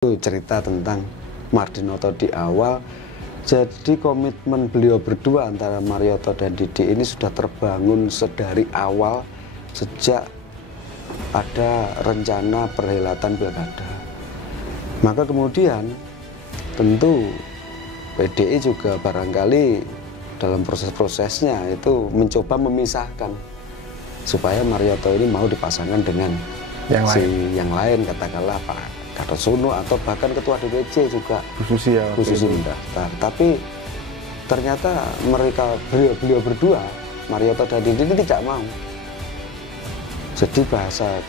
Itu cerita tentang Mardinoto di awal. Jadi komitmen beliau berdua antara Marioto dan Didi ini sudah terbangun sedari awal, sejak ada rencana perhelatan pilkada. Maka kemudian tentu PDI juga barangkali dalam proses-prosesnya itu mencoba memisahkan supaya Marioto ini mau dipasangkan dengan yang lain, katakanlah Pak Kartosono atau bahkan ketua DPC juga khusus mendaftar. Tapi ternyata beliau berdua, Marioto dan Didi ini tidak mau. Jadi bahasa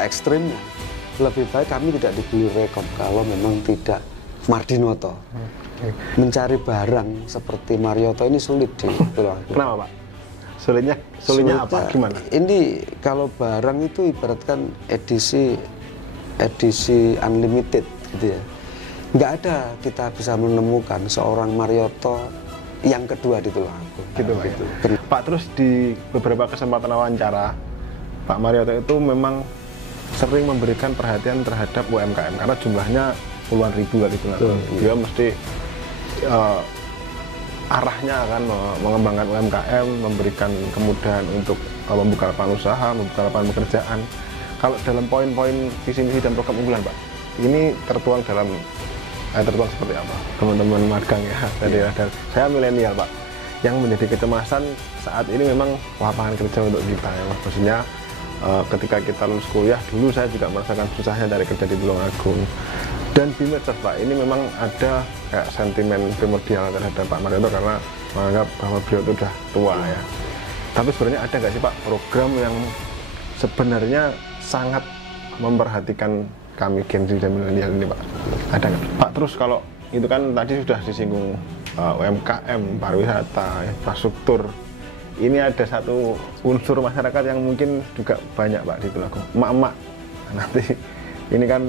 ekstrimnya, lebih baik kami tidak dibeli rekom kalau memang tidak Mardinoto. Mencari barang seperti Marioto ini sulit di Tulungagung. Kenapa Pak? Sulitnya apa? Gimana? Ini kalau barang itu ibaratkan edisi unlimited gitu ya, nggak ada kita bisa menemukan seorang Marioto yang kedua di Tulungagung gitu Pak. Gitu. Pak, terus di beberapa kesempatan wawancara Pak Marioto itu memang sering memberikan perhatian terhadap UMKM karena jumlahnya puluhan ribu kali itu. Dia mesti arahnya akan mengembangkan UMKM, memberikan kemudahan untuk membuka lapangan usaha, membuka lapangan pekerjaan. Kalau dalam poin-poin visi misi dan program unggulan Pak, ini tertuang seperti apa? Teman-teman magang ya, saya milenial Pak, yang menjadi kecemasan saat ini memang lapangan kerja untuk kita ya Mas. Maksudnya ketika kita lulus kuliah dulu saya juga merasakan susahnya dari kerja di Tulungagung. Dan di medsos Pak, ini memang ada kayak sentimen primordial terhadap Pak Marioto karena menganggap bahwa beliau itu sudah tua ya. Tapi sebenarnya ada nggak sih Pak program yang sebenarnya sangat memperhatikan kami Gen Z dan milenial ini Pak? Ada nggak Pak? Terus kalau itu kan tadi sudah disinggung UMKM, pariwisata, infrastruktur. Ini ada satu unsur masyarakat yang mungkin juga banyak Pak di Tulungagung, emak-emak. Nanti ini kan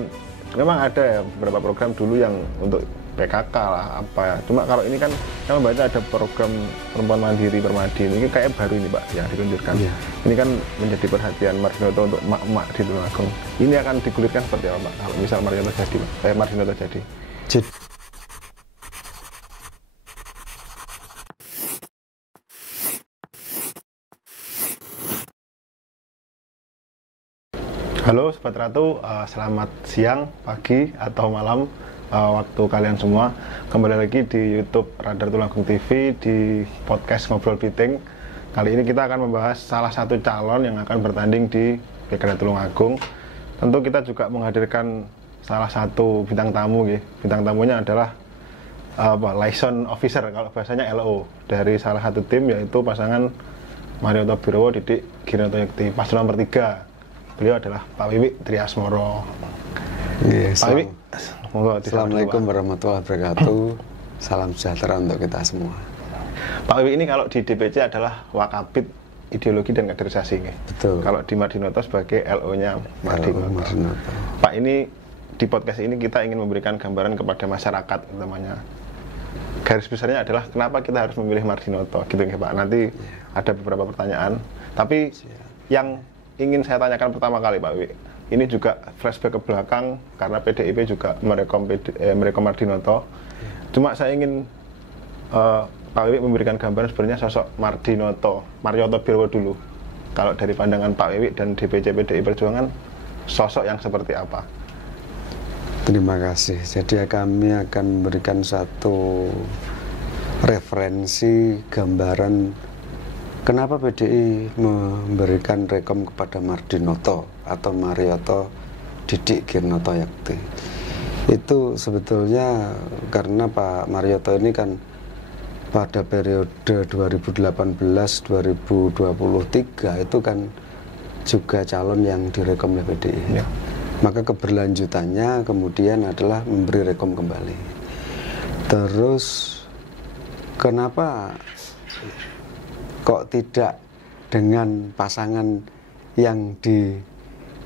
memang ada ya beberapa program dulu yang untuk PKK lah apa ya. Cuma kalau ini kan saya membaca ada program perempuan mandiri Permadi, ini kayak baru ini Pak yang diluncurkan. Ini kan menjadi perhatian Mardinoto untuk emak-emak di Tulungagung. Ini akan digulirkan seperti apa Pak kalau misal Mardinoto jadi? Halo Sobat Ratu, selamat siang, pagi, atau malam waktu kalian semua. Kembali lagi di YouTube Radar Tulungagung TV di podcast Ngobrol Piting. Kali ini kita akan membahas salah satu calon yang akan bertanding di Pilkada Tulungagung. Tentu kita juga menghadirkan salah satu bintang tamu. Bintang tamunya adalah liaison officer, kalau bahasanya LO, dari salah satu tim, yaitu pasangan Marioto Birowo Didi Girinoto Yekti, paslon nomor 3. Beliau adalah Pak Wiwi Triasmoro. Yes, Pak Wiwi, Assalamualaikum warahmatullahi wabarakatuh. Salam sejahtera untuk kita semua. Pak Wiwi ini kalau di DPC adalah Wakabit Ideologi dan Kaderisasi. Betul. Kalau di Mardinoto sebagai LO-nya Mardinoto. Pak, ini di podcast ini kita ingin memberikan gambaran kepada masyarakat, utamanya garis besarnya adalah kenapa kita harus memilih Mardinoto, gitu ya Pak. Nanti ada beberapa pertanyaan, tapi yang ingin saya tanyakan pertama kali Pak Wiwi, ini juga flashback ke belakang karena PDIP juga merekom Mardinoto. Cuma saya ingin Pak Wiwi memberikan gambaran sebenarnya sosok Marioto Birowo dulu. Kalau dari pandangan Pak Wiwi dan DPC PDI Perjuangan, sosok yang seperti apa? Terima kasih. Jadi kami akan memberikan satu referensi gambaran kenapa PDI memberikan rekom kepada Mardinoto atau Marioto Didi Girinoto Yekti. Itu sebetulnya karena Pak Marioto ini kan pada periode 2018-2023 itu kan juga calon yang direkom oleh PDI. Maka keberlanjutannya kemudian adalah memberi rekom kembali. Terus kenapa kok tidak dengan pasangan yang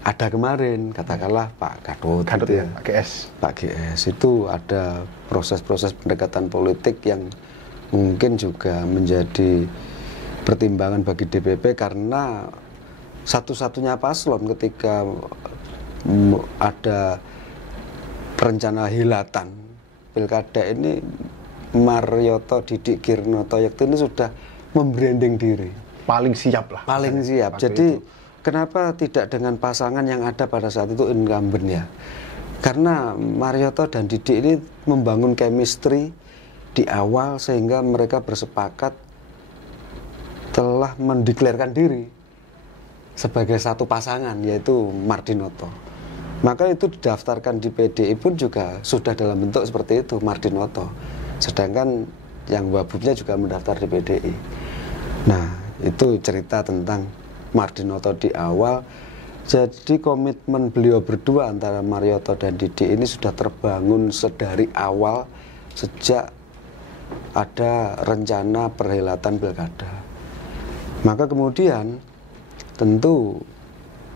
ada kemarin, katakanlah Pak Gatot gitu ya, Pak GS itu ada proses-proses pendekatan politik yang mungkin juga menjadi pertimbangan bagi DPP karena satu-satunya paslon ketika ada rencana hilatan pilkada ini, Marioto Didik Girnoto Yekti ini sudah membranding diri. Paling siap lah. Paling siap. Jadi kenapa tidak dengan pasangan yang ada pada saat itu incumbent ya? Karena Marioto dan Didik ini membangun chemistry di awal sehingga mereka bersepakat telah mendeklarkan diri sebagai satu pasangan, yaitu Mardinoto. Maka itu didaftarkan di PDI pun juga sudah dalam bentuk seperti itu, Mardinoto. Sedangkan yang wabubnya juga mendaftar di PDI. Nah, itu cerita tentang Mardinoto di awal. Jadi komitmen beliau berdua antara Marioto dan Didik ini sudah terbangun sedari awal, sejak ada rencana perhelatan pilkada. Maka kemudian tentu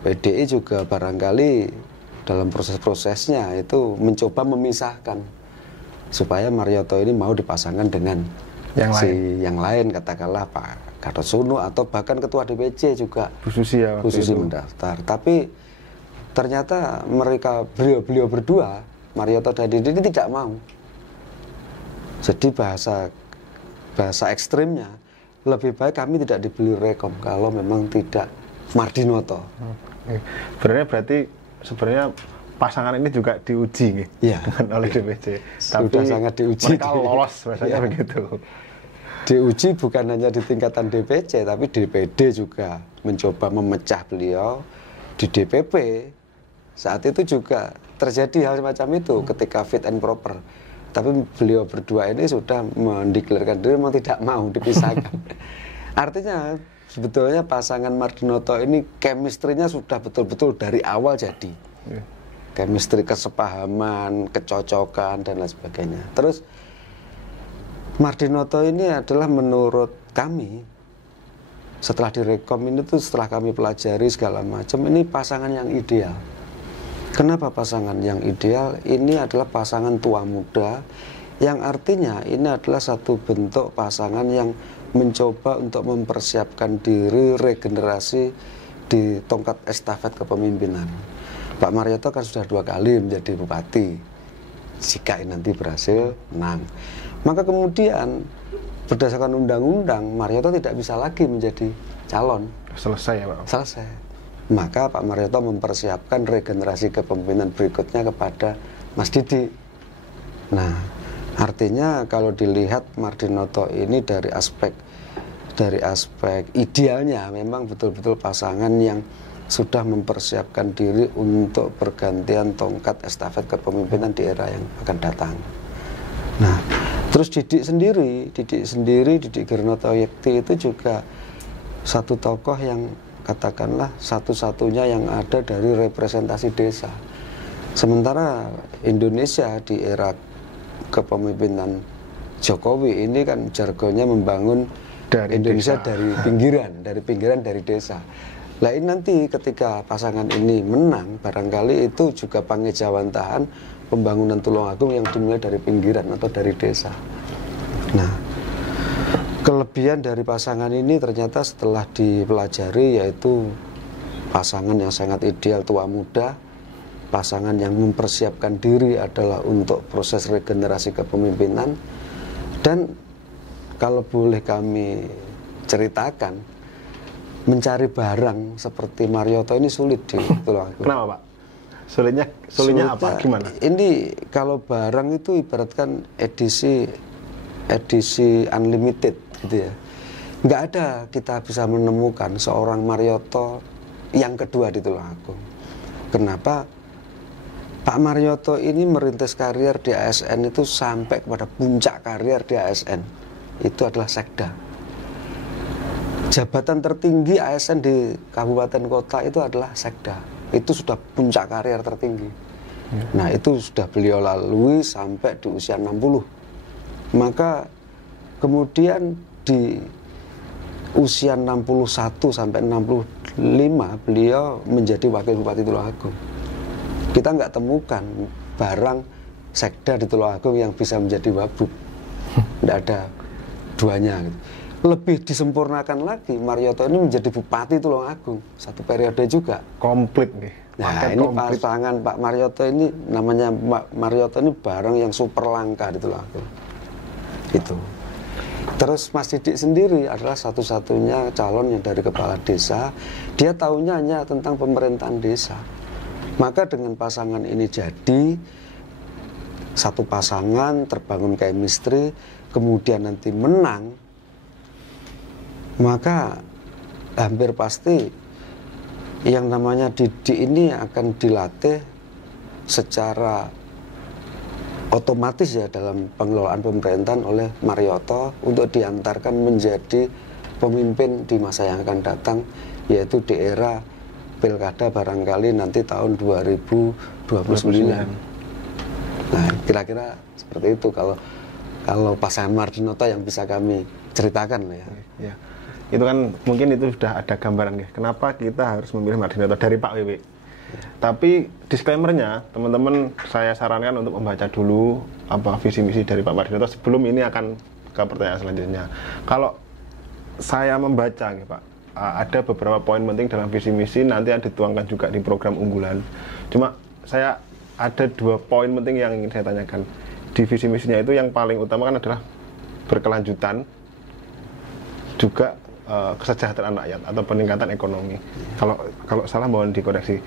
PDI juga barangkali dalam proses-prosesnya itu mencoba memisahkan supaya Marioto ini mau dipasangkan dengan yang lain, katakanlah Pak Gatot atau bahkan ketua DPC juga Bu Susi mendaftar. Tapi ternyata beliau berdua, Marioto dan Didik ini tidak mau. Jadi bahasa ekstrimnya, lebih baik kami tidak dibeli rekom kalau memang tidak Mardinoto. Berarti sebenarnya pasangan ini juga diuji ya, oleh DPC. Sudah sangat diuji. Mereka lolos rasanya begitu. Diuji bukan hanya di tingkatan DPC, tapi DPD juga mencoba memecah beliau. Di DPP saat itu juga terjadi hal semacam itu ketika fit and proper. Tapi beliau berdua ini sudah mendeklarkan diri memang tidak mau dipisahkan. Artinya sebetulnya pasangan Mardinoto ini chemistry-nya sudah betul-betul dari awal jadi. Chemistry, kesepahaman, kecocokan dan lain sebagainya. Terus Mardinoto ini adalah menurut kami setelah direkom ini tuh, setelah kami pelajari segala macam, ini pasangan yang ideal. Kenapa pasangan yang ideal? Ini adalah pasangan tua muda, yang artinya ini adalah satu bentuk pasangan yang mencoba untuk mempersiapkan diri regenerasi di tongkat estafet kepemimpinan. Pak Marioto kan sudah 2 kali menjadi bupati, jika nanti berhasil menang. Maka kemudian berdasarkan undang-undang Marioto tidak bisa lagi menjadi calon. Selesai ya Pak? Selesai. Maka Pak Marioto mempersiapkan regenerasi kepemimpinan berikutnya kepada Mas Didik. Nah, artinya kalau dilihat Mardinoto ini dari aspek idealnya memang betul-betul pasangan yang sudah mempersiapkan diri untuk pergantian tongkat estafet kepemimpinan di era yang akan datang. Nah, terus Didik Girnoto Yekti itu juga satu tokoh yang katakanlah satu-satunya yang ada dari representasi desa. Sementara Indonesia di era kepemimpinan Jokowi ini kan jargonnya membangun dari Indonesia desa. dari pinggiran dari desa. Nah ini nanti ketika pasangan ini menang, barangkali itu juga pangejawantahan pembangunan Tulungagung yang dimulai dari pinggiran atau dari desa. Nah, kelebihan dari pasangan ini ternyata setelah dipelajari yaitu pasangan yang sangat ideal tua muda, pasangan yang mempersiapkan diri adalah untuk proses regenerasi kepemimpinan, dan kalau boleh kami ceritakan, mencari barang seperti Marioto ini sulit di Tulungagung. Kenapa Pak? Sulitnya apa? Gimana? Ini kalau barang itu ibaratkan edisi unlimited gitu ya. Nggak ada kita bisa menemukan seorang Marioto yang kedua di Tulungagung. Kenapa? Pak Marioto ini merintis karier di ASN itu sampai kepada puncak karier di ASN. Itu adalah sekda. Jabatan tertinggi ASN di kabupaten kota itu adalah sekda. Itu sudah puncak karier tertinggi. Nah itu sudah beliau lalui sampai di usia 60. Maka kemudian di usia 61 sampai 65 beliau menjadi wakil bupati Tulungagung. Kita nggak temukan barang sekda di Tulungagung yang bisa menjadi wabub. Nggak ada duanya gitu. lebih disempurnakan lagi, Marioto ini menjadi Bupati Tulungagung 1 periode juga. Komplit nih. Nah, ini pasangan Pak Marioto ini, namanya Pak Marioto ini barang yang super langka di Tulungagung. Itu. Terus Mas Didik sendiri adalah satu-satunya calon yang dari kepala desa. Dia tahunya hanya tentang pemerintahan desa. Maka dengan pasangan ini jadi satu pasangan, terbangun chemistry, kemudian nanti menang, maka hampir pasti yang namanya Didik ini akan dilatih secara otomatis ya dalam pengelolaan pemerintahan oleh Marioto untuk diantarkan menjadi pemimpin di masa yang akan datang, yaitu di era pilkada barangkali nanti tahun 2029. Nah, kira-kira seperti itu kalau pasangan Mardinoto yang bisa kami ceritakan ya. Ya. Itu kan mungkin itu sudah ada gambaran ya. Kenapa kita harus memilih Mardinoto dari Pak WW. Tapi disclaimer-nya, teman-teman saya sarankan untuk membaca dulu apa visi misi dari Pak Mardinoto sebelum ini akan ke pertanyaan selanjutnya. Kalau saya membaca ya Pak, ada beberapa poin penting dalam visi misi, nanti ada dituangkan juga di program unggulan. Cuma saya ada 2 poin penting yang ingin saya tanyakan. Di visi misinya itu yang paling utama kan adalah berkelanjutan, juga kesejahteraan rakyat atau peningkatan ekonomi. Kalau salah mohon dikoreksi.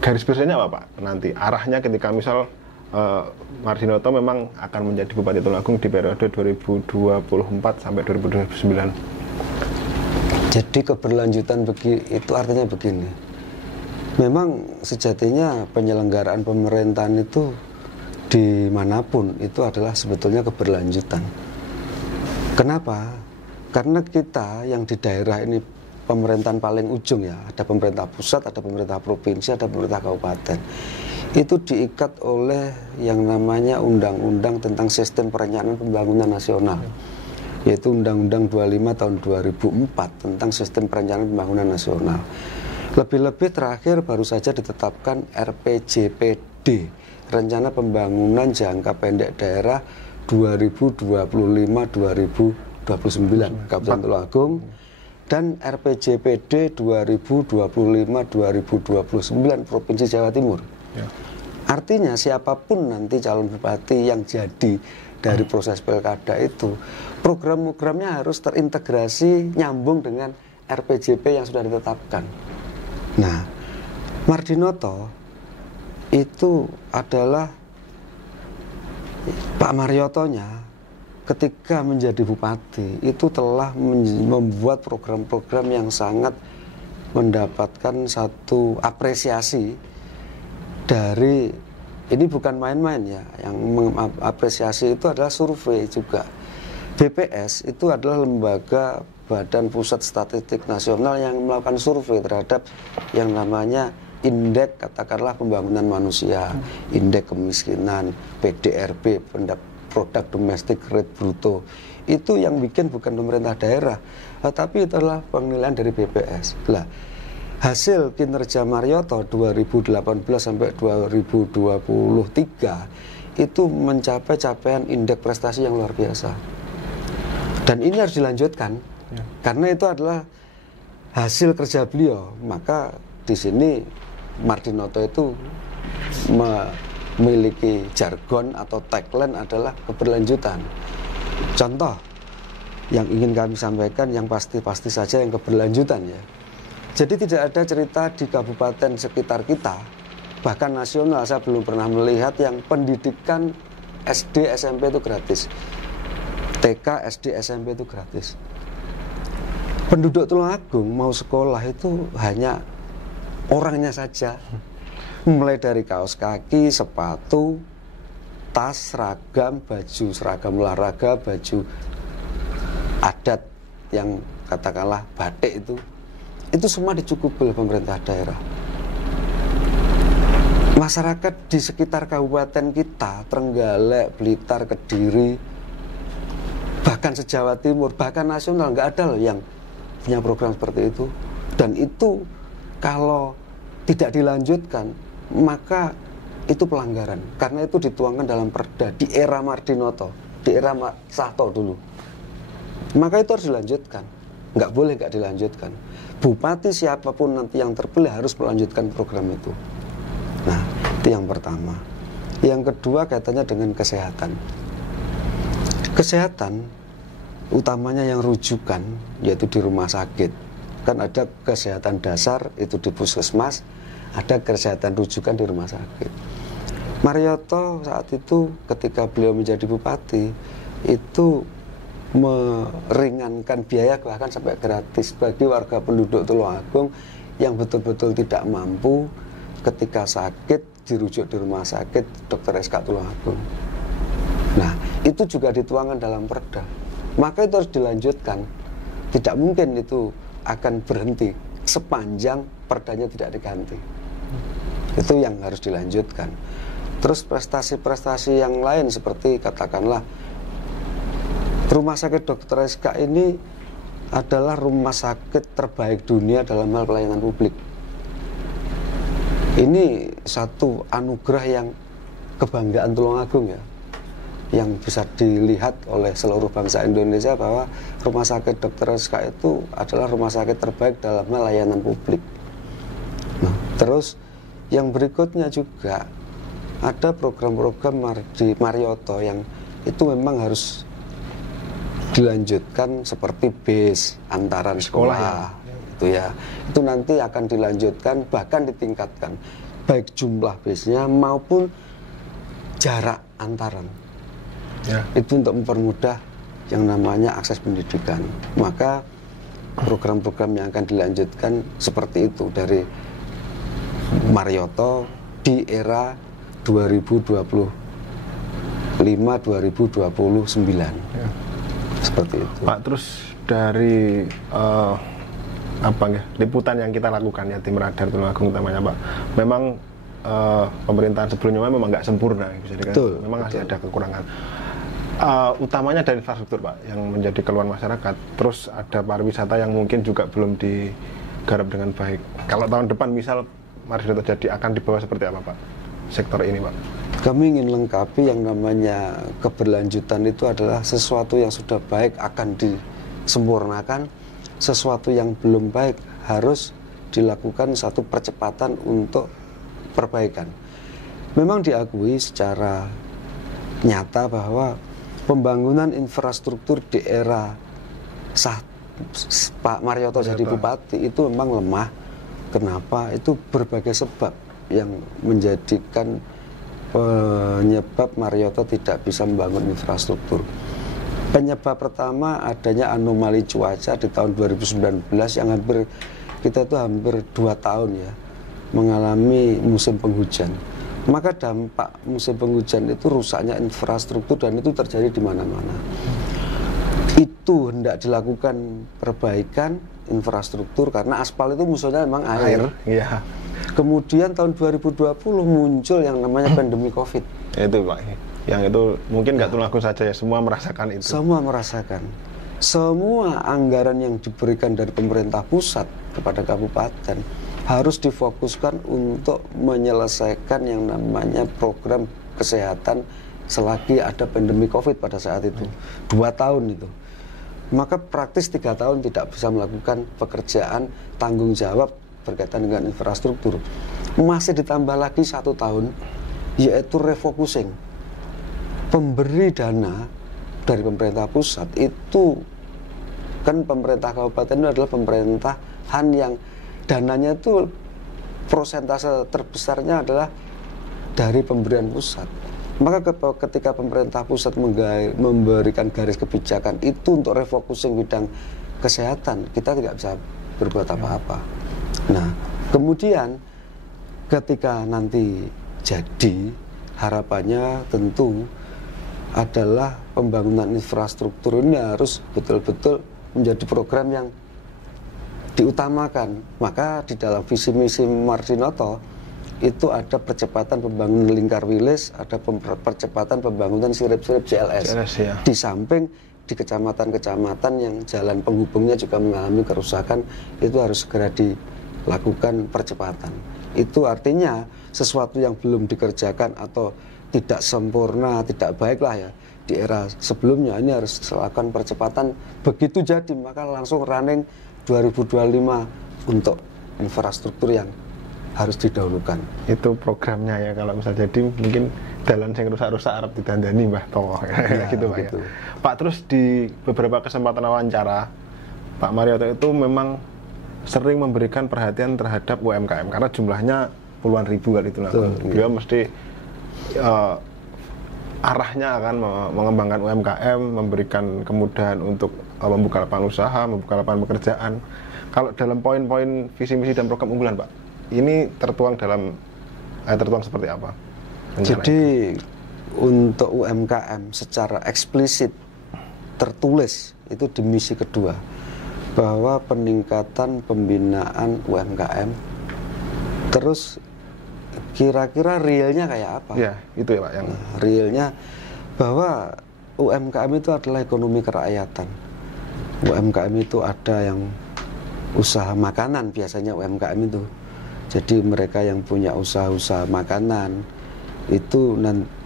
Garis besarnya apa Pak? Nanti arahnya ketika misal Mardinoto memang akan menjadi Bupati Tulungagung di periode 2024 sampai 2029. Jadi keberlanjutan itu artinya begini. Memang sejatinya penyelenggaraan pemerintahan itu dimanapun itu adalah sebetulnya keberlanjutan. Kenapa? Karena kita yang di daerah ini pemerintahan paling ujung ya, ada pemerintah pusat, ada pemerintah provinsi, ada pemerintah kabupaten. Itu diikat oleh yang namanya undang-undang tentang sistem perencanaan pembangunan nasional, yaitu Undang-Undang 25 tahun 2004 tentang sistem perencanaan pembangunan nasional. Lebih-lebih terakhir baru saja ditetapkan RPJPD, Rencana Pembangunan Jangka Pendek Daerah 2025-2029 Kabupaten Tulungagung, dan RPJPD 2025-2029 Provinsi Jawa Timur. Ya. Artinya siapapun nanti calon bupati yang jadi dari proses pilkada itu, program-programnya harus terintegrasi nyambung dengan RPJP yang sudah ditetapkan. Nah, Mardinoto itu adalah Pak Mariotonya ketika menjadi bupati itu telah membuat program-program yang sangat mendapatkan satu apresiasi dari, ini bukan main-main ya, yang mengapresiasi itu adalah survei juga. BPS itu adalah lembaga Badan Pusat Statistik Nasional yang melakukan survei terhadap yang namanya indeks katakanlah pembangunan manusia, indeks kemiskinan, PDRB, produk domestik rate bruto. Itu yang bikin bukan pemerintah daerah, tapi itu adalah penilaian dari BPS. Lah, hasil kinerja Marioto 2018 sampai 2023 itu mencapai capaian indeks prestasi yang luar biasa. Dan ini harus dilanjutkan ya, karena itu adalah hasil kerja beliau. Maka di sini Mardinoto itu memiliki jargon atau tagline adalah keberlanjutan. Contoh yang ingin kami sampaikan yang pasti-pasti saja yang keberlanjutan ya. Jadi tidak ada cerita di kabupaten sekitar kita, bahkan nasional saya belum pernah melihat yang pendidikan SD SMP itu gratis. TK, SD, SMP itu gratis. Penduduk Tulungagung mau sekolah itu hanya orangnya saja. Mulai dari kaos kaki, sepatu, tas, seragam, baju seragam olahraga, baju adat yang katakanlah batik itu semua dicukupi oleh pemerintah daerah. Masyarakat di sekitar kabupaten kita, Trenggalek, Blitar, Kediri, bahkan se-Jawa Timur, bahkan nasional, nggak ada loh yang punya program seperti itu. Dan itu kalau tidak dilanjutkan, maka itu pelanggaran. Karena itu dituangkan dalam perda di era Mardinoto, di era Sahto dulu. Maka itu harus dilanjutkan, nggak boleh nggak dilanjutkan. Bupati siapapun nanti yang terpilih harus melanjutkan program itu. Nah, itu yang pertama. Yang kedua kaitannya dengan kesehatan. Kesehatan utamanya yang rujukan yaitu di rumah sakit. Kan ada kesehatan dasar itu di puskesmas, ada kesehatan rujukan di rumah sakit. Marioto saat itu ketika beliau menjadi bupati itu meringankan biaya bahkan sampai gratis bagi warga penduduk Tulungagung yang betul-betul tidak mampu ketika sakit dirujuk di rumah sakit Dr. SK Tulungagung. Nah, itu juga dituangkan dalam perda. Maka itu harus dilanjutkan. Tidak mungkin itu akan berhenti sepanjang perdanya tidak diganti. Itu yang harus dilanjutkan. Terus prestasi-prestasi yang lain seperti katakanlah Rumah Sakit Dr. SK ini adalah rumah sakit terbaik dunia dalam hal pelayanan publik. Ini satu anugerah yang kebanggaan Tulungagung ya, yang bisa dilihat oleh seluruh bangsa Indonesia bahwa Rumah Sakit Dr. SK itu adalah rumah sakit terbaik dalam hal layanan publik. Nah, terus yang berikutnya juga ada program-program di Marioto yang itu memang harus dilanjutkan seperti BIS antaran sekolah itu ya, itu nanti akan dilanjutkan bahkan ditingkatkan baik jumlah BIS-nya maupun jarak antaran ya. Itu untuk mempermudah yang namanya akses pendidikan. Maka program-program yang akan dilanjutkan seperti itu dari Marioto di era 2025-2029 ya. Seperti itu. Pak, terus dari liputan yang kita lakukan ya tim radar Tulungagung utamanya Pak, memang pemerintahan sebelumnya memang nggak sempurna bisa dikatakan, memang masih ada kekurangan. Utamanya dari infrastruktur Pak yang menjadi keluhan masyarakat. Terus ada pariwisata yang mungkin juga belum digarap dengan baik. Kalau tahun depan misal Marioto jadi akan dibawa seperti apa Pak sektor ini Pak? Kami ingin lengkapi yang namanya keberlanjutan itu adalah sesuatu yang sudah baik akan disempurnakan, sesuatu yang belum baik harus dilakukan satu percepatan untuk perbaikan. Memang diakui secara nyata bahwa pembangunan infrastruktur di era Pak Marioto jadi bupati itu memang lemah. Kenapa? Itu berbagai sebab yang menjadikan penyebab Marioto tidak bisa membangun infrastruktur. Penyebab pertama adanya anomali cuaca di tahun 2019 yang kita itu hampir 2 tahun ya mengalami musim penghujan. Maka dampak musim penghujan itu rusaknya infrastruktur dan itu terjadi di mana-mana. Itu hendak dilakukan perbaikan infrastruktur karena aspal itu musuhnya memang air. Iya. Kemudian tahun 2020 muncul yang namanya pandemi COVID. Itu Pak, yang itu mungkin nggak Tulungagung saja ya, semua merasakan itu. Semua merasakan. Semua anggaran yang diberikan dari pemerintah pusat kepada kabupaten harus difokuskan untuk menyelesaikan yang namanya program kesehatan selagi ada pandemi COVID pada saat itu. 2 tahun itu. Maka praktis 3 tahun tidak bisa melakukan pekerjaan tanggung jawab berkaitan dengan infrastruktur. Masih ditambah lagi 1 tahun yaitu refocusing. Pemberi dana dari pemerintah pusat itu kan pemerintah kabupaten itu adalah pemerintahan yang dananya itu prosentase terbesarnya adalah dari pemberian pusat. Maka ketika pemerintah pusat memberikan garis kebijakan itu untuk refocusing bidang kesehatan, kita tidak bisa berbuat apa-apa. Nah, kemudian ketika nanti jadi, harapannya tentu adalah pembangunan infrastruktur ini harus betul-betul menjadi program yang diutamakan. Maka di dalam visi misi Marioto itu ada percepatan pembangunan lingkar wilis, ada percepatan pembangunan sirip-sirip CLS. Ya. Di samping di kecamatan-kecamatan yang jalan penghubungnya juga mengalami kerusakan, itu harus segera dilakukan percepatan. Itu artinya sesuatu yang belum dikerjakan atau tidak sempurna, tidak baiklah ya, di era sebelumnya ini harus dilakukan percepatan. Begitu jadi maka langsung running 2025 untuk infrastruktur yang harus didahulukan. Itu programnya ya, kalau misal jadi mungkin dalan sing rusak-rusak arep didandani Mbah Towo ya, gitu Pak gitu. ya. Pak, terus di beberapa kesempatan wawancara Pak Marioto itu memang sering memberikan perhatian terhadap UMKM karena jumlahnya puluhan ribu kali itu. Beliau mesti arahnya akan mengembangkan UMKM, memberikan kemudahan untuk membuka lapangan usaha, membuka lapangan pekerjaan. Kalau dalam poin-poin visi misi dan program unggulan Pak, ini tertuang seperti apa? Jadi untuk UMKM secara eksplisit tertulis itu di misi kedua bahwa peningkatan pembinaan UMKM. Terus kira-kira realnya kayak apa? Ya, itu ya Pak yang realnya bahwa UMKM itu adalah ekonomi kerakyatan. UMKM itu ada yang usaha makanan, biasanya UMKM itu. Jadi mereka yang punya usaha-usaha makanan itu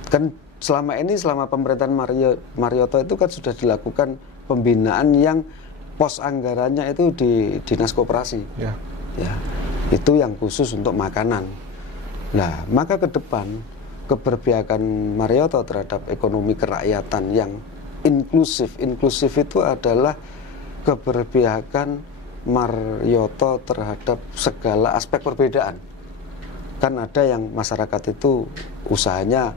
kan selama pemerintahan Marioto itu kan sudah dilakukan pembinaan yang pos anggarannya itu di Dinas Koperasi. Ya, itu yang khusus untuk makanan. Nah, maka ke depan keberpihakan Marioto terhadap ekonomi kerakyatan yang inklusif itu adalah keberpihakan Marioto terhadap segala aspek perbedaan. Kan ada yang masyarakat itu usahanya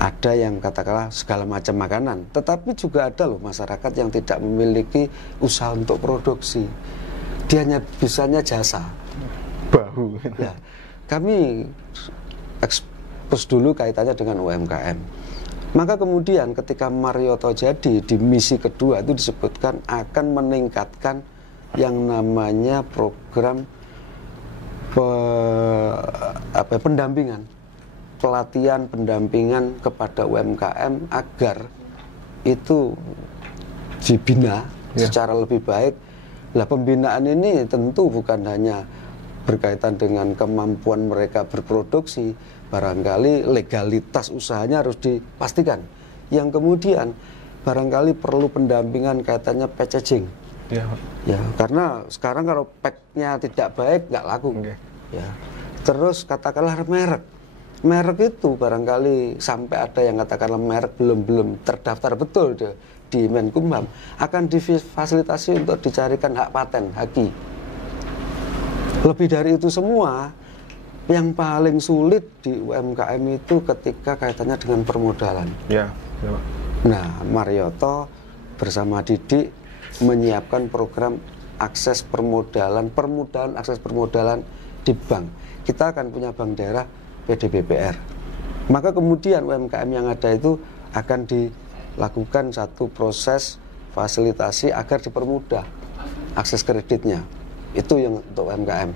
ada yang katakanlah segala macam makanan, tetapi juga ada loh masyarakat yang tidak memiliki usaha untuk produksi, dia hanya bisanya jasa bahu. Ya, kami ekspos dulu kaitannya dengan UMKM. Maka kemudian ketika Marioto jadi di misi kedua itu disebutkan akan meningkatkan yang namanya program pendampingan, pelatihan pendampingan kepada UMKM agar itu dibina secara lebih baik. Nah, pembinaan ini tentu bukan hanya berkaitan dengan kemampuan mereka berproduksi, barangkali legalitas usahanya harus dipastikan. Yang kemudian barangkali perlu pendampingan kaitannya packaging. Ya, karena sekarang kalau packnya tidak baik nggak laku. Ya, terus katakanlah merek itu barangkali sampai ada yang katakanlah merek belum terdaftar betul di Menkumham, akan difasilitasi untuk dicarikan hak paten, haki. Lebih dari itu semua, yang paling sulit di UMKM itu ketika kaitannya dengan permodalan. Ya, Pak. Nah, Marioto bersama Didik menyiapkan program akses permodalan, permudahan akses permodalan di bank. Kita akan punya bank daerah PDBPR. Maka kemudian UMKM yang ada itu akan dilakukan satu proses fasilitasi agar dipermudah akses kreditnya. Itu yang untuk UMKM.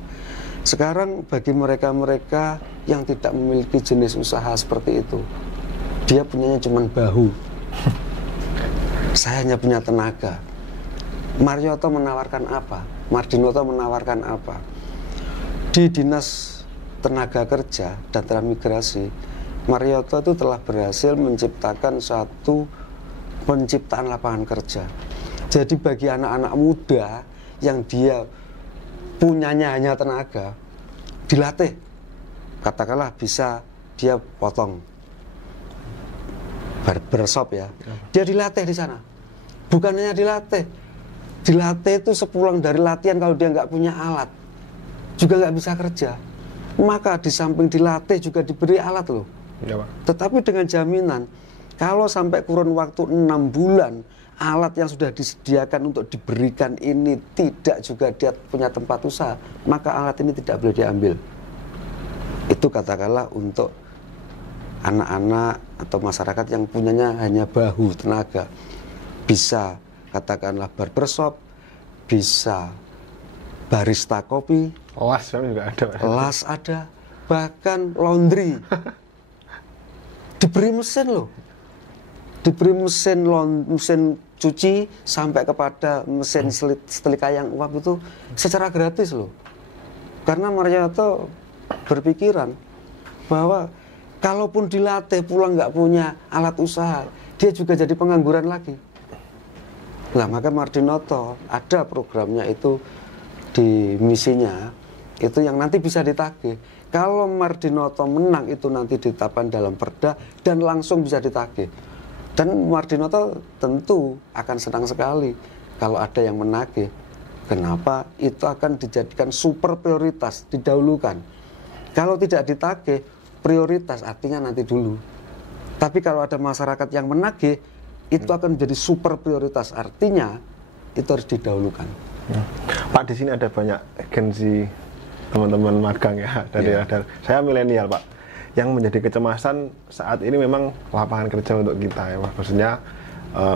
Sekarang bagi mereka-mereka yang tidak memiliki jenis usaha seperti itu, dia punyanya cuma bahu. Saya hanya punya tenaga. Marioto menawarkan apa? Mardinoto menawarkan apa? Di Dinas Tenaga Kerja dan Transmigrasi, Marioto itu telah berhasil menciptakan satu penciptaan lapangan kerja. Jadi bagi anak-anak muda yang dia punyanya hanya tenaga, dilatih. Katakanlah bisa dia potong barbershop ya. Dia dilatih di sana. Bukan hanya dilatih itu sepulang dari latihan kalau dia nggak punya alat juga nggak bisa kerja. Maka di samping dilatih juga diberi alat loh. Ya, Pak. Tetapi dengan jaminan kalau sampai kurun waktu 6 bulan alat yang sudah disediakan untuk diberikan ini tidak juga dia punya tempat usaha, maka alat ini tidak boleh diambil. Itu katakanlah untuk anak-anak atau masyarakat yang punyanya hanya bahu tenaga. Bisa katakanlah barbershop, bisa barista kopi, las juga ada. Las ada, bahkan laundry. Diberi mesin loh. Diberi mesin cuci sampai kepada mesin setrika yang uap itu secara gratis loh. Karena Marioto berpikiran bahwa Kalaupun dilatih pulang nggak punya alat usaha, dia juga jadi pengangguran lagi. Nah, maka Mardinoto ada programnya itu di misinya, itu yang nanti bisa ditagih. Kalau Mardinoto menang itu nanti ditetapkan dalam perda dan langsung bisa ditagih. Dan Mardinoto tentu akan senang sekali kalau ada yang menagih. Kenapa? Itu akan dijadikan super prioritas, didahulukan. Kalau tidak ditagih, prioritas artinya nanti dulu. Tapi kalau ada masyarakat yang menagih, itu akan menjadi super prioritas, artinya itu harus didahulukan. Pak, di sini ada banyak agensi teman-teman magang ya dari saya milenial, Pak, yang menjadi kecemasan saat ini memang lapangan kerja untuk kita ya, Pak. Maksudnya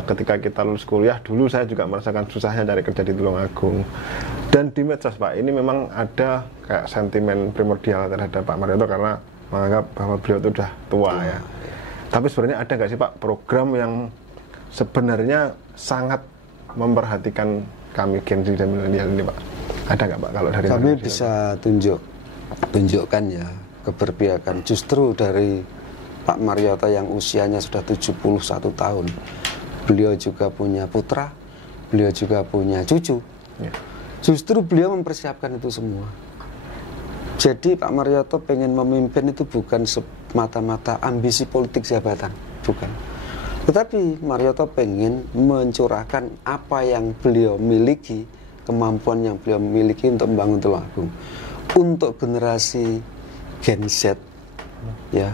ketika kita lulus kuliah dulu saya juga merasakan susahnya cari kerja di Tulungagung. Dan di medsos, Pak, ini memang ada kayak sentimen primordial terhadap Pak Marioto karena menganggap bahwa beliau itu sudah tua ya. Tapi sebenarnya ada nggak sih, Pak, program yang sebenarnya sangat memperhatikan kami Gen Z dan milenial ini, Pak? Ada nggak, Pak, kalau dari kami bisa tunjukkan ya keberpihakan justru dari Pak Marioto yang usianya sudah 71 tahun. Beliau juga punya putra, beliau juga punya cucu. Justru beliau mempersiapkan itu semua. Jadi Pak Marioto pengen memimpin itu bukan semata-mata ambisi politik jabatan, bukan. Tetapi Marioto pengen mencurahkan apa yang beliau miliki, kemampuan yang beliau miliki untuk membangun Tulungagung. Untuk generasi Gen Z, ya,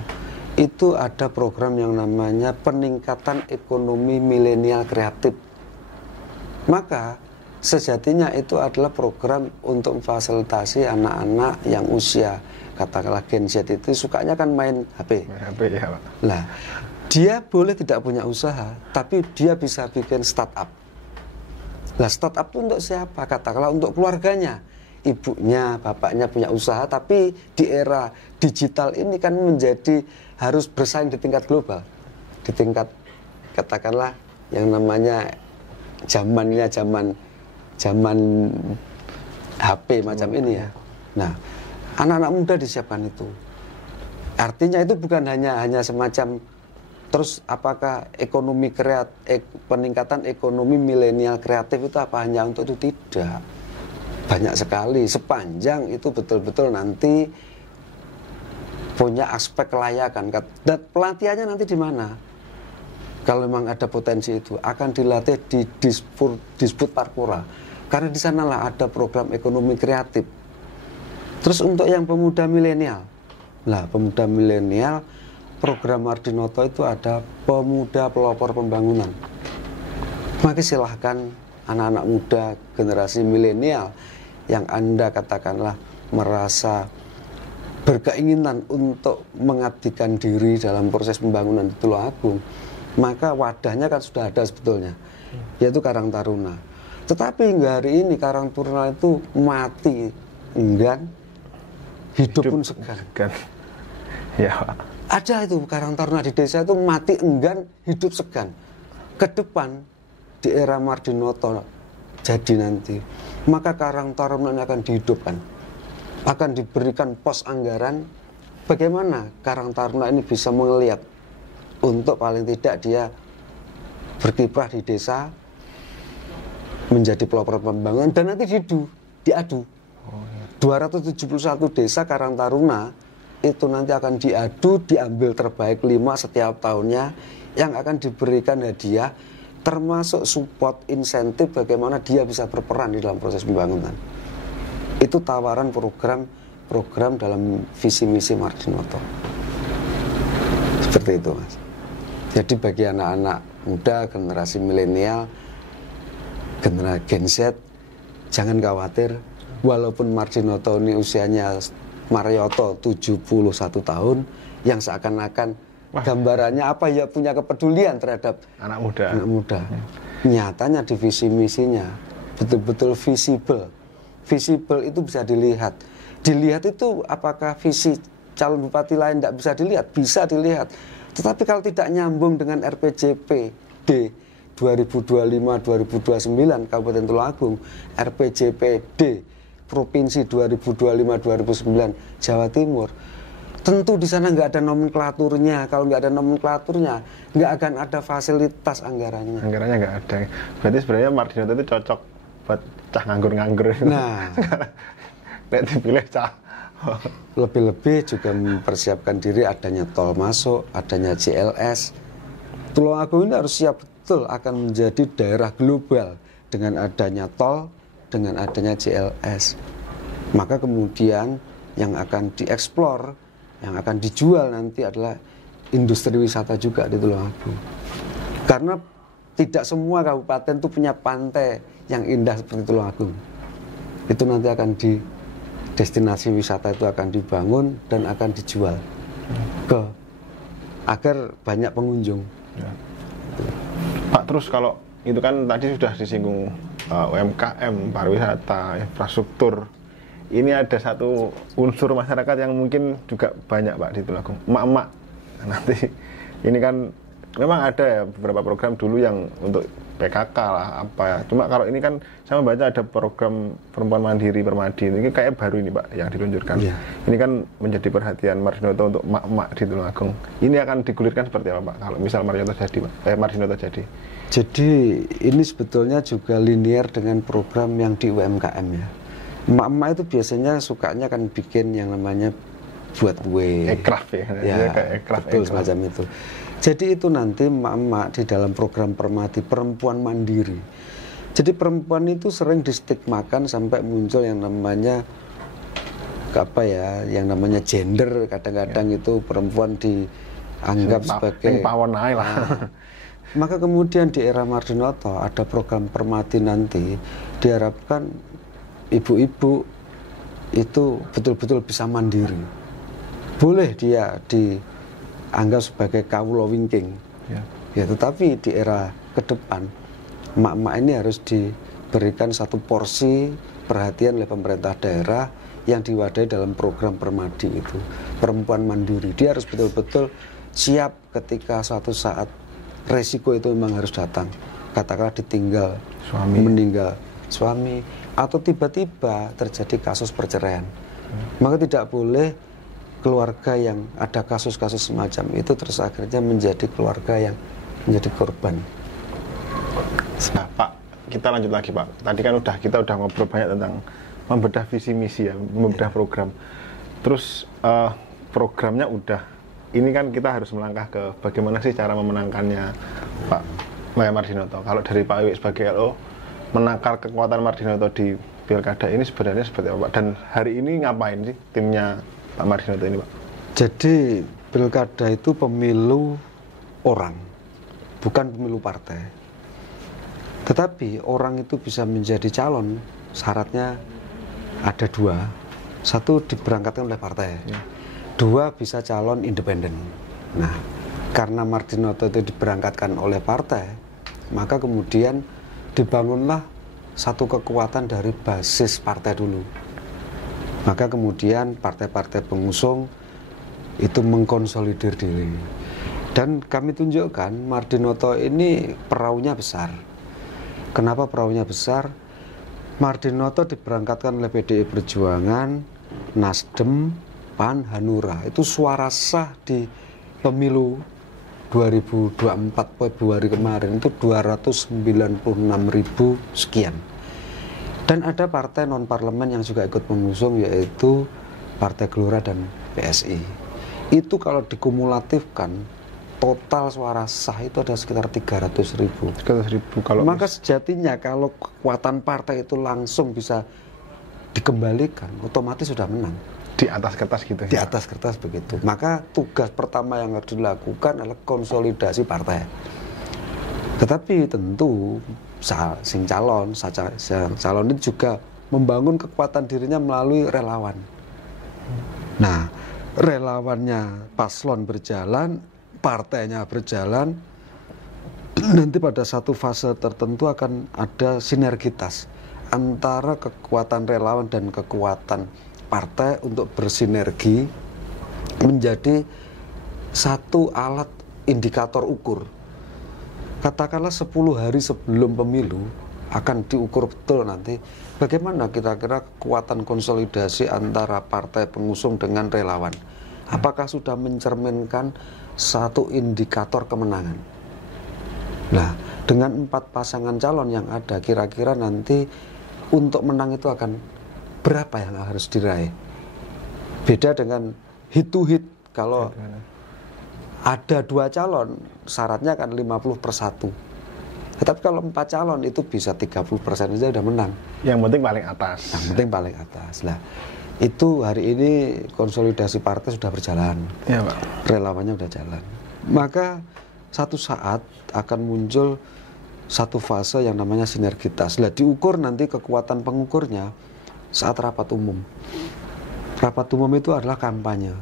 itu ada program yang namanya peningkatan ekonomi milenial kreatif. Maka sejatinya itu adalah program untuk memfasilitasi anak-anak yang usia katakanlah Gen Z itu sukanya kan main HP. Ya, Pak. Nah, dia boleh tidak punya usaha, tapi dia bisa bikin startup. Nah, startup itu untuk siapa? Katakanlah untuk keluarganya. Ibunya, bapaknya punya usaha, tapi di era digital ini kan menjadi harus bersaing di tingkat global. Di tingkat, katakanlah, yang namanya zaman HP macam ini ya. Nah, anak-anak muda disiapkan itu. Artinya itu bukan hanya semacam terus apakah ekonomi peningkatan ekonomi milenial kreatif itu apa hanya untuk itu? Tidak. Banyak sekali, sepanjang itu betul-betul nanti punya aspek kelayakan. Dan pelatihannya nanti di mana? Kalau memang ada potensi itu akan dilatih di Disput Parpora. Karena di sanalah ada program ekonomi kreatif. Terus untuk yang pemuda milenial. Nah, pemuda milenial program Mardinoto itu ada pemuda pelopor pembangunan. Maka silahkan anak-anak muda generasi milenial yang Anda katakanlah merasa berkeinginan untuk mengabdikan diri dalam proses pembangunan di Tulungagung, maka wadahnya kan sudah ada sebetulnya, yaitu Karang Taruna. Tetapi hingga hari ini Karang Taruna itu mati enggan, hidup pun segan. Ya, Pak. Ada itu Karang Taruna di desa itu mati enggan, hidup segan. Ke depan di era Mardinoto jadi nanti, maka Karang Taruna akan dihidupkan, akan diberikan pos anggaran. Bagaimana Karang Taruna ini bisa melihat untuk paling tidak dia berkiprah di desa, menjadi pelopor pembangunan dan nanti diadu. 271 desa Karang Taruna itu nanti akan diadu, diambil terbaik 5 setiap tahunnya yang akan diberikan hadiah, termasuk support insentif bagaimana dia bisa berperan di dalam proses pembangunan. Itu tawaran program dalam visi misi Mardinoto. Seperti itu, Mas. Jadi bagi anak-anak muda, generasi milenial, generasi Gen Z, jangan khawatir, walaupun Mardinoto ini usianya Marioto 71 tahun, yang seakan-akan gambarannya apa ya punya kepedulian terhadap anak muda. Nyatanya di visi misinya betul-betul visible. Visible itu bisa dilihat. Dilihat itu apakah visi calon bupati lain tidak bisa dilihat? Bisa dilihat. Tetapi kalau tidak nyambung dengan RPJPD 2025-2029 Kabupaten Tulungagung, RPJPD Provinsi 2025-2009 Jawa Timur, Tentu di sana nggak ada nomenklaturnya. Kalau nggak ada nomenklaturnya, nggak akan ada fasilitas anggarannya. Anggarannya nggak ada. Berarti sebenarnya Mardinoto itu cocok buat cah nganggur-nganggur. Nah, Nek dipilih cah. lebih-lebih juga mempersiapkan diri adanya tol masuk, adanya CLS. Tulungagung ini harus siap betul akan menjadi daerah global dengan adanya tol, dengan adanya CLS. Maka kemudian yang akan dieksplor, yang akan dijual nanti adalah industri wisata juga di Tulungagung. Karena tidak semua kabupaten itu punya pantai yang indah seperti Tulungagung. Itu nanti akan destinasi wisata itu akan dibangun dan akan dijual agar banyak pengunjung. Ya. Pak, terus kalau itu kan tadi sudah disinggung UMKM, pariwisata, infrastruktur. Ini ada satu unsur masyarakat yang mungkin juga banyak Pak di Tulungagung, emak-emak. Nanti ini kan memang ada ya beberapa program dulu yang untuk PKK lah apa ya. Cuma kalau ini kan saya membaca ada program perempuan mandiri Permadi. Ini kayak baru ini Pak yang diluncurkan. Yeah. Ini kan menjadi perhatian Mardinoto untuk emak-emak di Tulungagung. Ini akan digulirkan seperti apa Pak kalau misal Mardinoto jadi Pak? Mardinoto jadi. Jadi ini sebetulnya juga linear dengan program yang di UMKM ya. Emak-emak itu biasanya sukanya kan bikin yang namanya buat kue. Ekraf ya kayak ekraf. Betul semacam itu. Jadi itu nanti emak-emak di dalam program Permadi perempuan mandiri. Jadi perempuan itu sering distigmakan sampai muncul yang namanya apa ya, yang namanya gender. Kadang-kadang itu perempuan dianggap sebagai pawonai lah. Maka kemudian di era Mardinoto ada program Permadi nanti diharapkan ibu-ibu itu betul-betul bisa mandiri. Boleh dia dianggap sebagai kawula wingking. Ya, tetapi di era ke depan emak-emak ini harus diberikan satu porsi perhatian oleh pemerintah daerah yang diwadahi dalam program Permadi itu. Perempuan mandiri, dia harus betul-betul siap ketika suatu saat resiko itu memang harus datang. Katakanlah ditinggal meninggal suami atau tiba-tiba terjadi kasus perceraian. Maka tidak boleh keluarga yang ada kasus-kasus semacam itu terus akhirnya menjadi keluarga yang menjadi korban. Nah, Pak, kita lanjut lagi Pak. Tadi kan kita udah ngobrol banyak tentang membedah visi misi ya, membedah program. Terus programnya udah. Ini kan kita harus melangkah ke bagaimana sih cara memenangkannya Pak Mardinoto. Kalau dari Pak Wiwik sebagai LO, menakar kekuatan Mardinoto di Pilkada ini sebenarnya seperti apa Pak? Dan hari ini ngapain sih timnya Pak Mardinoto ini Pak? Jadi Pilkada itu pemilu orang, bukan pemilu partai. Tetapi orang itu bisa menjadi calon, syaratnya ada dua. Satu diberangkatkan oleh partai, dua bisa calon independen. Nah, karena Mardinoto itu diberangkatkan oleh partai, maka kemudian dibangunlah satu kekuatan dari basis partai dulu. Maka kemudian partai-partai pengusung itu mengkonsolidir diri. Dan kami tunjukkan Mardinoto ini peraunya besar. Kenapa peraunya besar? Mardinoto diberangkatkan oleh PDI Perjuangan, Nasdem, PAN, Hanura. Itu suara sah di pemilu 2024 Februari kemarin itu 296.000 sekian. Dan ada partai non-parlemen yang juga ikut mengusung, yaitu Partai Gelora dan PSI. Itu kalau dikumulatifkan, total suara sah itu ada sekitar 300.000. 300.000 kalau. Maka sejatinya kalau kekuatan partai itu langsung bisa dikembalikan, otomatis sudah menang. Di atas kertas gitu. Di atas kertas begitu. Maka tugas pertama yang harus dilakukan adalah konsolidasi partai. Tetapi tentu calon itu juga membangun kekuatan dirinya melalui relawan. Nah, relawannya paslon berjalan, partainya berjalan, nanti pada satu fase tertentu akan ada sinergitas antara kekuatan relawan dan kekuatan partai untuk bersinergi menjadi satu alat indikator ukur. Katakanlah 10 hari sebelum pemilu akan diukur betul nanti bagaimana kira-kira kekuatan konsolidasi antara partai pengusung dengan relawan. apakah sudah mencerminkan satu indikator kemenangan. Nah, dengan 4 pasangan calon yang ada, kira-kira nanti untuk menang itu akan berapa yang harus diraih. Beda dengan hit to hit, kalau ada 2 calon syaratnya kan 50/1. Tetapi kalau 4 calon itu bisa 30% saja udah menang. Yang penting paling atas. Yang penting paling atas. Nah, itu hari ini konsolidasi partai sudah berjalan. Ya, Pak. Relawannya sudah jalan. Maka satu saat akan muncul satu fase yang namanya sinergitas. Nah, diukur nanti kekuatan pengukurnya saat rapat umum. Rapat umum itu adalah kampanye.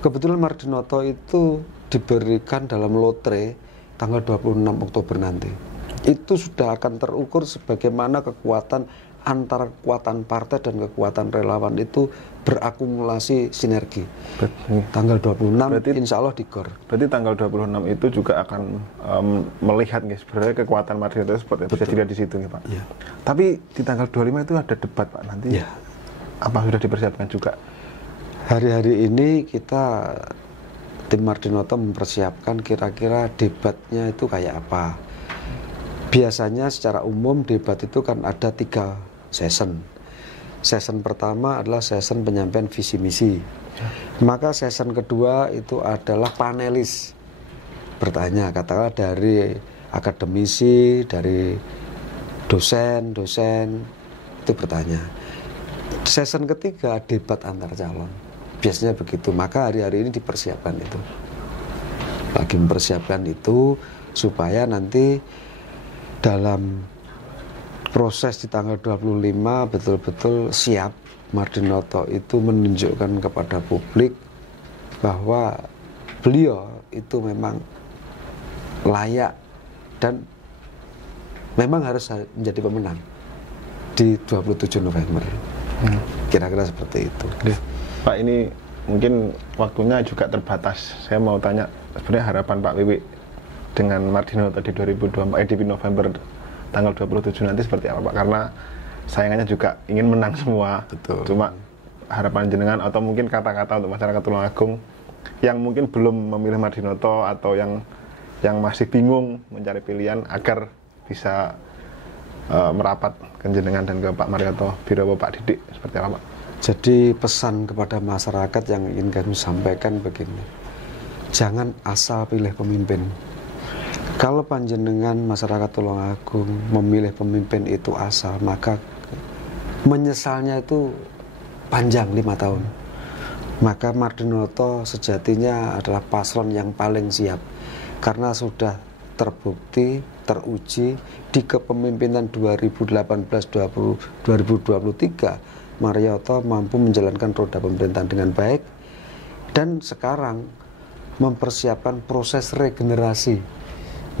Kebetulan Mardinoto itu diberikan dalam lotre tanggal 26 Oktober nanti. Itu sudah akan terukur sebagaimana kekuatan antara kekuatan partai dan kekuatan relawan itu berakumulasi sinergi. Tanggal 26 berarti, insya Allah di GOR. Berarti tanggal 26 itu juga akan melihat nih sebenarnya kekuatan Mardinoto seperti bisa dilihat di situ nih, Pak. Ya. Tapi di tanggal 25 itu ada debat, Pak, nanti. Ya. Apa sudah dipersiapkan juga? Hari-hari ini kita tim Mardinoto mempersiapkan kira-kira debatnya itu kayak apa. Biasanya secara umum debat itu kan ada 3 session. Session pertama adalah session penyampaian visi misi. Maka session kedua itu adalah panelis bertanya, katakanlah dari akademisi, dari dosen itu bertanya. Session ketiga debat antar calon. Biasanya begitu. Maka hari-hari ini dipersiapkan itu. Lagi mempersiapkan itu supaya nanti dalam proses di tanggal 25 betul-betul siap Mardinoto itu menunjukkan kepada publik bahwa beliau itu memang layak dan memang harus menjadi pemenang di 27 November. Kira-kira seperti itu. Pak, ini mungkin waktunya juga terbatas. Saya mau tanya sebenarnya harapan Pak Wiwi dengan Mardinoto di 2024 di November tanggal 27 nanti seperti apa, Pak? Karena sayangannya juga ingin menang semua. Betul. Cuma harapan jenengan atau mungkin kata-kata untuk masyarakat Tulungagung yang mungkin belum memilih Mardinoto atau yang masih bingung mencari pilihan agar bisa merapat ke jenengan dan ke Pak Marioto Birowo, Pak Didik, seperti apa, Pak? Jadi pesan kepada masyarakat yang ingin kami sampaikan begini, jangan asal pilih pemimpin. Kalau panjenengan masyarakat Tulungagung memilih pemimpin itu asal, maka menyesalnya itu panjang 5 tahun. Maka Mardinoto sejatinya adalah paslon yang paling siap karena sudah terbukti, teruji di kepemimpinan 2018-2023 Marioto mampu menjalankan roda pemerintahan dengan baik dan sekarang mempersiapkan proses regenerasi.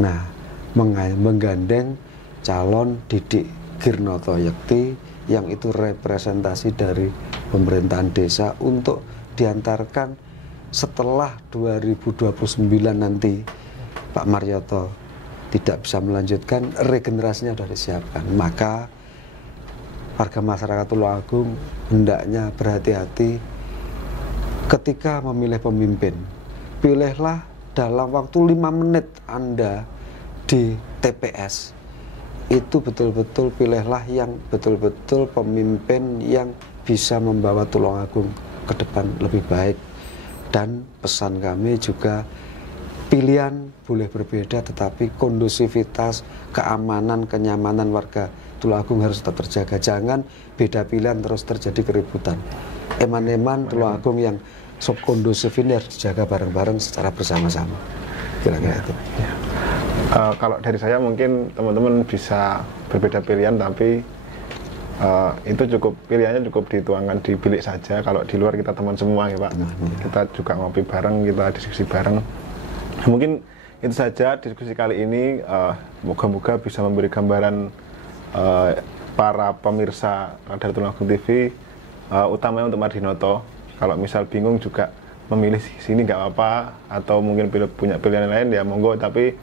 Nah, menggandeng calon Didik Girnoto Yekti yang itu representasi dari pemerintahan desa untuk diantarkan setelah 2029 nanti Pak Marioto tidak bisa melanjutkan, regenerasinya sudah disiapkan. Maka warga masyarakat Tulungagung hendaknya berhati-hati ketika memilih pemimpin. Pilihlah dalam waktu 5 menit Anda di TPS. Itu betul-betul pilihlah yang betul-betul pemimpin yang bisa membawa Tulungagung ke depan lebih baik. Dan pesan kami juga, pilihan boleh berbeda tetapi kondusivitas, keamanan, kenyamanan warga Tulungagung harus tetap terjaga. Jangan beda pilihan terus terjadi keributan. Eman-eman Tulungagung yang kondusif ini harus dijaga bareng-bareng secara bersama-sama. Kira-kira itu. Kalau dari saya mungkin teman-teman bisa berbeda pilihan, tapi itu cukup, pilihannya cukup dituangkan di bilik saja. Kalau di luar kita teman semua ya, Pak. Kita juga ngopi bareng, kita diskusi bareng. Mungkin itu saja diskusi kali ini. Moga-moga bisa memberi gambaran para pemirsa dari Tulungagung TV, utamanya untuk Mardinoto. Kalau misal bingung juga memilih sini nggak apa-apa, atau mungkin punya pilihan lain ya monggo, tapi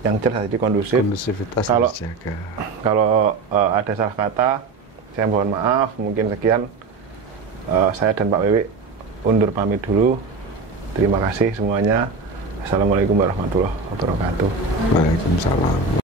yang jelas jadi kondusif. Kondusivitas Kalau dijaga. Kalau ada salah kata, saya mohon maaf. Mungkin sekian, saya dan Pak Wiwi undur pamit dulu. Terima kasih semuanya. Assalamualaikum warahmatullahi wabarakatuh. Waalaikumsalam.